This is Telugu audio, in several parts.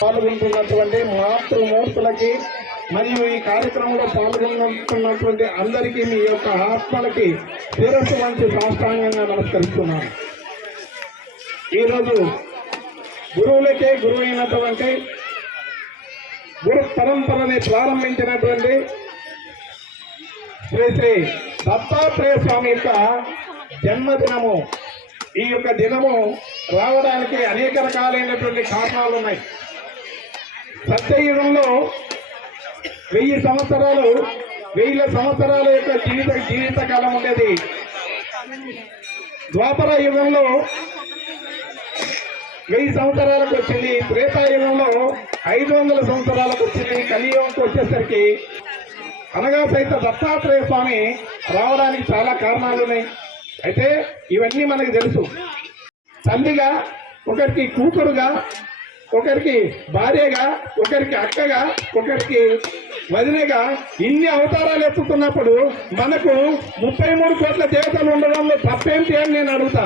పాల్గొంటున్నటువంటి మాతృమూర్తులకి మరియు ఈ కార్యక్రమంలో పాల్గొంటున్నటువంటి అందరికీ మీ యొక్క ఆత్మలకి శిరస్సు వంచి సాష్టాంగంగా నమస్కరిస్తున్నాను. ఈరోజు గురువులకే గురువు అయినటువంటి గురు పరంపరని ప్రారంభించినటువంటి శ్రీ శ్రీ దత్తాత్రేయ స్వామి యొక్క జన్మదినము ఈ యొక్క దినము రావడానికి అనేక రకాలైనటువంటి కారణాలు ఉన్నాయి. సత్యయుగంలో వెయ్యి సంవత్సరాలు వెయ్యి సంవత్సరాల యొక్క జీవిత జీవిత కాలం ఉండేది. ద్వాపర యుగంలో వెయ్యి సంవత్సరాలకు వచ్చింది. త్రేతాయుగంలో ఐదు వందల సంవత్సరాలకు వచ్చింది. కలియుగంకి వచ్చేసరికి అనగా సైత దత్తాత్రేయ స్వామి రావడానికి చాలా కారణాలు ఉన్నాయి. అయితే ఇవన్నీ మనకు తెలుసు. తల్లిగా ఒకరికి కూతురుగా ఒకరికి భార్యగా ఒకరికి అక్కగా ఒకరికి వదినగా ఇన్ని అవతారాలు ఎత్తుతున్నప్పుడు మనకు ముప్పై మూడు కోట్ల దేవతలు ఉండడంలో తప్పేంటి అని నేను అడుగుతా.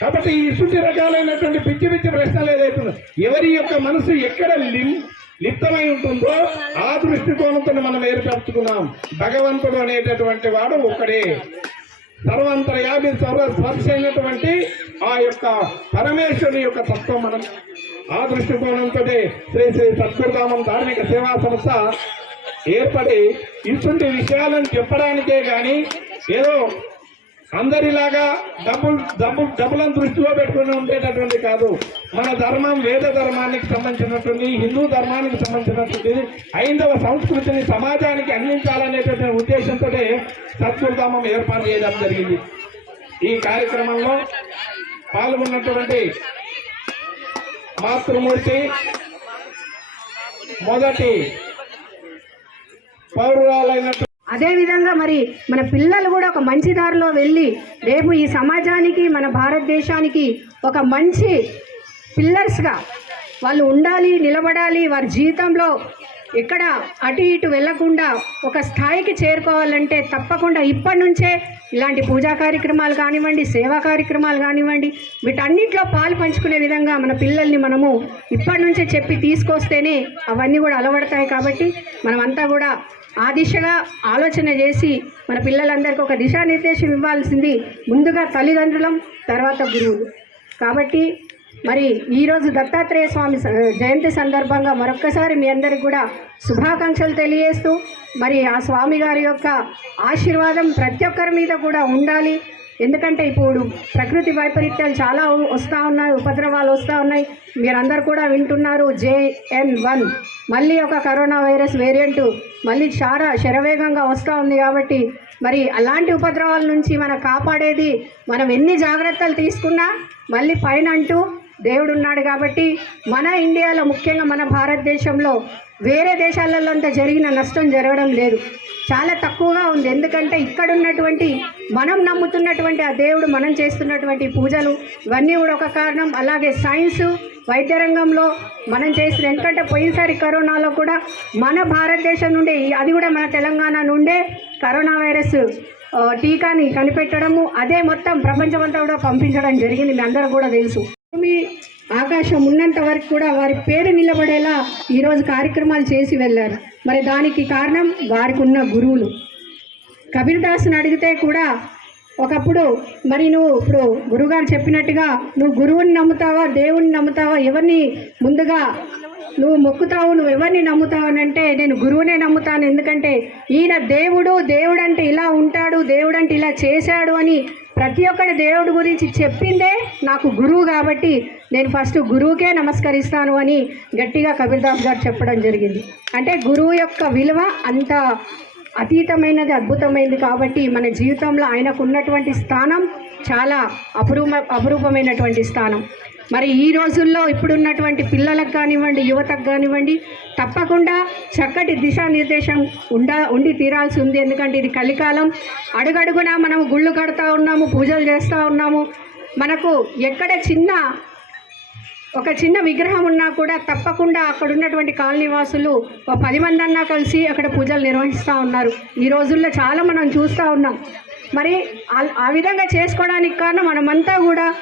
కాబట్టి ఈ ఇసుటి రకాలైనటువంటి పిచ్చి పిచ్చి ప్రశ్నలు ఏదైతుందో ఎవరి యొక్క మనసు ఎక్కడ లిం లిప్తమై ఉంటుందో ఆ దృష్టికోణంతో మనం ఏర్పరచుకున్నాం. భగవంతుడు అనేటటువంటి వాడు ఒక్కడే. సర్వంతర్యాభి సర్వ స్పర్శ అయినటువంటి ఆ యొక్క పరమేశ్వరుని యొక్క తత్వం మనం. ఆ దృష్టికోణంతో శ్రీ శ్రీ సద్గురుధామం ధార్మిక సేవా సంస్థ ఏర్పడి ఇటువంటి విషయాలను చెప్పడానికే కానీ ఏదో అందరిలాగా డబ్బులు డబ్బు డబ్బులను దృష్టిలో పెట్టుకుని ఉండేటటువంటి కాదు. మన ధర్మం వేద ధర్మానికి సంబంధించినటువంటి హిందూ ధర్మానికి సంబంధించినటువంటి ఐందవ సంస్కృతిని సమాజానికి అందించాలనేటటువంటి ఉద్దేశంతో సత్కృధామం ఏర్పాటు చేయడం జరిగింది. ఈ కార్యక్రమంలో పాల్గొన్నటువంటి మాతృమూర్తి మొదటి పౌరురాలైనటువంటి అదే విధంగా మరి మన పిల్లలు కూడా ఒక మంచి దారిలో వెళ్ళి రేపు ఈ సమాజానికి మన భారతదేశానికి ఒక మంచి పిల్లర్స్గా వాళ్ళు ఉండాలి నిలబడాలి వారి జీవితంలో ఎక్కడ అటు ఇటు వెళ్ళకుండా ఒక స్థాయికి చేరుకోవాలంటే తప్పకుండా ఇప్పటి నుంచే ఇలాంటి పూజా కార్యక్రమాలు కానివ్వండి సేవా కార్యక్రమాలు కానివ్వండి వీటన్నిటిలో పాలు పంచుకునే విధంగా మన పిల్లల్ని మనము ఇప్పటి నుంచే చెప్పి తీసుకొస్తేనే అవన్నీ కూడా అలవడతాయి కాబట్టి మనమంతా కూడా ఆ దిశగా ఆలోచన చేసి మన పిల్లలందరికీ ఒక దిశానిర్దేశం ఇవ్వాల్సింది ముందుగా తల్లిదండ్రులం తర్వాత గురువులు. కాబట్టి మరి ఈరోజు దత్తాత్రేయ స్వామి జయంతి సందర్భంగా మరొక్కసారి మీ అందరికి కూడా శుభాకాంక్షలు తెలియజేస్తూ మరి ఆ స్వామి గారి యొక్క ఆశీర్వాదం ప్రతి ఒక్కరి మీద కూడా ఉండాలి. ఎందుకంటే ఇప్పుడు ప్రకృతి వైపరీత్యాలు చాలా వస్తూ ఉన్నాయి ఉపద్రవాలు వస్తూ ఉన్నాయి. మీరందరూ కూడా వింటున్నారు జేఎన్ వన్. మళ్ళీ ఒక కరోనా వైరస్ వేరియంట్ మళ్ళీ చాలా శరవేగంగా వస్తూ ఉంది కాబట్టి మరి అలాంటి ఉపద్రవాల నుంచి మనం కాపాడేది మనం ఎన్ని జాగ్రత్తలు తీసుకున్నా మళ్ళీ పైన అంటూ దేవుడు ఉన్నాడు కాబట్టి మన ఇండియాలో ముఖ్యంగా మన భారతదేశంలో వేరే దేశాలలో అంత జరిగిన నష్టం జరగడం లేదు. చాలా తక్కువగా ఉంది. ఎందుకంటే ఇక్కడ ఉన్నటువంటి మనం నమ్ముతున్నటువంటి ఆ దేవుడు మనం చేస్తున్నటువంటి పూజలు ఇవన్నీ కూడా ఒక కారణం. అలాగే సైన్స్ వైద్య రంగంలో మనం చేసిన ఎందుకంటే పోయినసారి కరోనాలో కూడా మన భారతదేశం నుండి అది కూడా మన తెలంగాణ నుండే కరోనా వైరస్ టీకాని కనిపెట్టడము అదే మొత్తం ప్రపంచమంతా కూడా పంపించడం జరిగింది. మీ అందరూ కూడా తెలుసు. భూమి ఆకాశం ఉన్నంత వరకు కూడా వారి పేరు నిలబడేలా ఈరోజు కార్యక్రమాలు చేసి వెళ్ళారు. మరి దానికి కారణం వారికి ఉన్న గురువులు. కబీర్దాస్ని అడిగితే కూడా ఒకప్పుడు మరి నువ్వు ఇప్పుడు గురువుగారు చెప్పినట్టుగా నువ్వు గురువుని నమ్ముతావా దేవుణ్ణి నమ్ముతావా ఎవరిని ముందుగా నువ్వు మొక్కుతావు నువ్వు ఎవరిని నమ్ముతావు అని అంటే నేను గురువునే నమ్ముతాను. ఎందుకంటే ఈయన దేవుడు దేవుడు అంటే ఇలా ఉంటాడు దేవుడు అంటే ఇలా చేశాడు అని ప్రతి ఒక్కటి దేవుడి గురించి చెప్పిందే నాకు గురువు కాబట్టి నేను ఫస్ట్ గురువుకే నమస్కరిస్తాను అని గట్టిగా కబీర్దాస్ గారు చెప్పడం జరిగింది. అంటే గురువు యొక్క విలువ అంత అతీతమైనది అద్భుతమైనది కాబట్టి మన జీవితంలో ఆయనకు ఉన్నటువంటి స్థానం చాలా అపురూప అపురూపమైనటువంటి స్థానం. మరి ఈ రోజుల్లో ఇప్పుడున్నటువంటి పిల్లలకు కానివ్వండి యువతకు కానివ్వండి తప్పకుండా చక్కటి దిశానిర్దేశం ఉండా ఉండి తీరాల్సి ఉంది. ఎందుకంటే ఇది కలికాలం. అడుగడుగునా మనం గుళ్ళు కడతా ఉన్నాము పూజలు చేస్తూ ఉన్నాము. మనకు ఎక్కడ చిన్న ఒక చిన్న విగ్రహం ఉన్నా కూడా తప్పకుండా అక్కడ ఉన్నటువంటి కాలనీవాసులు ఒక పది మంది అన్నా కలిసి అక్కడ పూజలు నిర్వహిస్తూ ఉన్నారు. ఈ రోజుల్లో చాలా మనం చూస్తూ ఉన్నాం. మరి ఆ- ఆ విధంగా చేసుకోవడానికి కారణం మనమంతా కూడా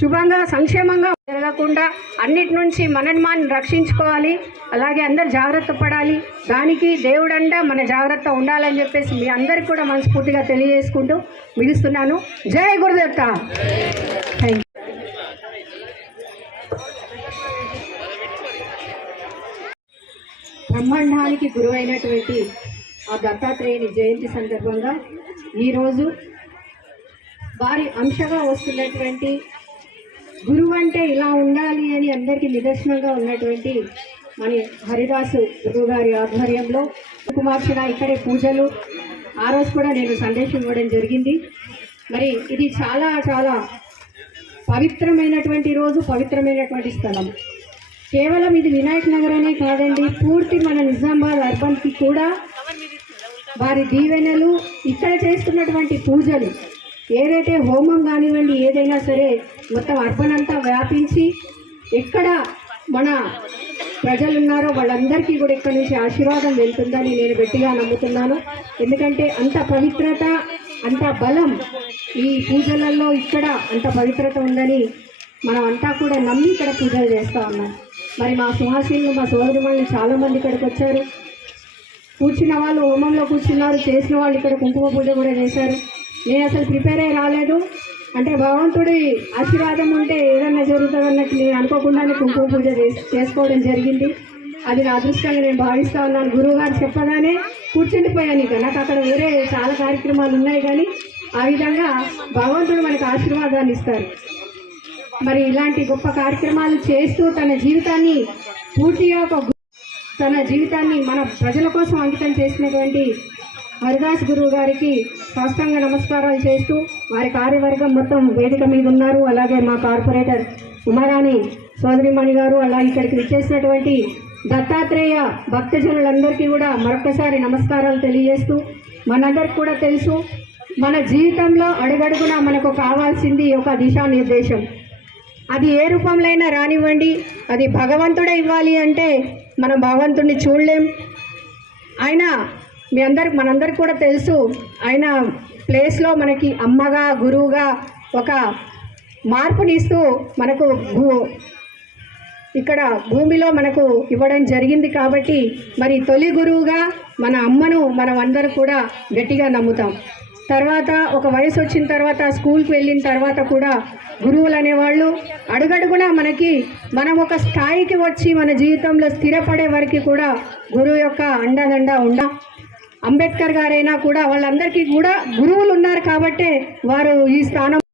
శుభంగా సంక్షేమంగా జరగకుండా అన్నిటి నుంచి మనని మనం రక్షించుకోవాలి. అలాగే అందరు జాగ్రత్త పడాలి. దానికి దేవుడండ మన జాగ్రత్త ఉండాలని చెప్పేసి మీ అందరికి కూడా మనస్ఫూర్తిగా తెలియజేసుకుంటూ ముగిస్తున్నాను జై గురుదత్త. థ్యాంక్ బ్రహ్మాండానికి గురువైనటువంటి ఆ దత్తాత్రేయుని జయంతి సందర్భంగా ఈరోజు వారి అంశగా వస్తున్నటువంటి గురువు అంటే ఇలా ఉండాలి అని అందరికీ నిదర్శనంగా ఉన్నటువంటి మన హరిదాసు గురువు గారి ఆధ్వర్యంలో కుమార్చన ఇక్కడే పూజలు ఆ రోజు కూడా నేను సందేశం ఇవ్వడం జరిగింది. మరి ఇది చాలా చాలా పవిత్రమైనటువంటి రోజు పవిత్రమైనటువంటి స్థలం. కేవలం ఇది వినాయక్ నగర్ అనే కాదండి పూర్తి మన నిజామాబాద్ అర్బన్కి కూడా వారి దీవెనలు ఇక్కడ చేస్తున్నటువంటి పూజలు ఏదైతే హోమం కానివ్వండి ఏదైనా సరే మొత్తం అర్బన్ అంతా వ్యాపించి ఎక్కడ మన ప్రజలు ఉన్నారో వాళ్ళందరికీ కూడా ఇక్కడ నుంచి ఆశీర్వాదం వెళ్తుందని నేను గట్టిగా నమ్ముతున్నాను. ఎందుకంటే అంత పవిత్రత అంత బలం ఈ పూజలలో ఇక్కడ అంత పవిత్రత ఉందని మనం అంతా కూడా నమ్మి ఇక్కడ పూజలు చేస్తూ ఉన్నాం. మరి మా సుహాసిన్లు మా సోదరి వాళ్ళు చాలామంది ఇక్కడికి వచ్చారు. కూర్చున్న వాళ్ళు హోమంలో కూర్చున్నారు చేసిన వాళ్ళు ఇక్కడ కుంకుమ పూజ కూడా చేశారు. నేను అసలు ప్రిపేర్ అయ్యి రాలేదు. అంటే భగవంతుడి ఆశీర్వాదం ఉంటే ఏదన్నా జరుగుతుంది అన్నట్టు నేను అనుకోకుండానే కుంకుమ పూజ చేసుకోవడం జరిగింది. అది నా అదృష్టంగా నేను భావిస్తా ఉన్నాను. గురువు గారు చెప్పగానే కూర్చుండిపోయాను ఇక. నాకు అక్కడ వేరే చాలా కార్యక్రమాలు ఉన్నాయి కానీ ఆ విధంగా భగవంతుడు మనకు ఆశీర్వాదాన్ని ఇస్తారు. మరి ఇలాంటి గొప్ప కార్యక్రమాలు చేస్తూ తన జీవితాన్ని పూర్తిగా ఒక తన జీవితాన్ని మన ప్రజల కోసం అంకితం చేసినటువంటి హరిదాస్ గురువు గారికి స్పష్టంగా నమస్కారాలు చేస్తూ వారి కార్యవర్గం మొత్తం వేదిక మీద ఉన్నారు. అలాగే మా కార్పొరేటర్ ఉమారాణి సోదరిమణి గారు అలాగే ఇక్కడికి విచ్చేసినటువంటి దత్తాత్రేయ భక్తజనులందరికీ కూడా మరొకసారి నమస్కారాలు తెలియజేస్తూ మనందరికి కూడా తెలుసు మన జీవితంలో అడుగడుగునా మనకు కావాల్సింది ఒక దిశానిర్దేశం. అది ఏ రూపంలో అయినా రానివ్వండి. అది భగవంతుడే ఇవ్వాలి అంటే మనం భగవంతుడిని చూడలేం. ఆయన మీ అందరు మనందరికి కూడా తెలుసు ఆయన ప్లేస్లో మనకి అమ్మగా గురువుగా ఒక మార్పునిస్తూ మనకు భూ- ఇక్కడ భూమిలో మనకు ఇవ్వడం జరిగింది కాబట్టి మరి తొలి గురువుగా మన అమ్మను మనం అందరూ కూడా గట్టిగా నమ్ముతాం. తర్వాత ఒక వయసు వచ్చిన తర్వాత స్కూల్కి వెళ్ళిన తర్వాత కూడా గురువులు అనేవాళ్ళు అడుగడుగునా మనకి మనం ఒక స్థాయికి వచ్చి మన జీవితంలో స్థిరపడే వరకు కూడా గురువు యొక్క అండదండ ఉండ. అంబేద్కర్ గారైనా కూడా వాళ్ళందరికీ కూడా గురువులు ఉన్నారు కాబట్టే వారు ఈ స్థానం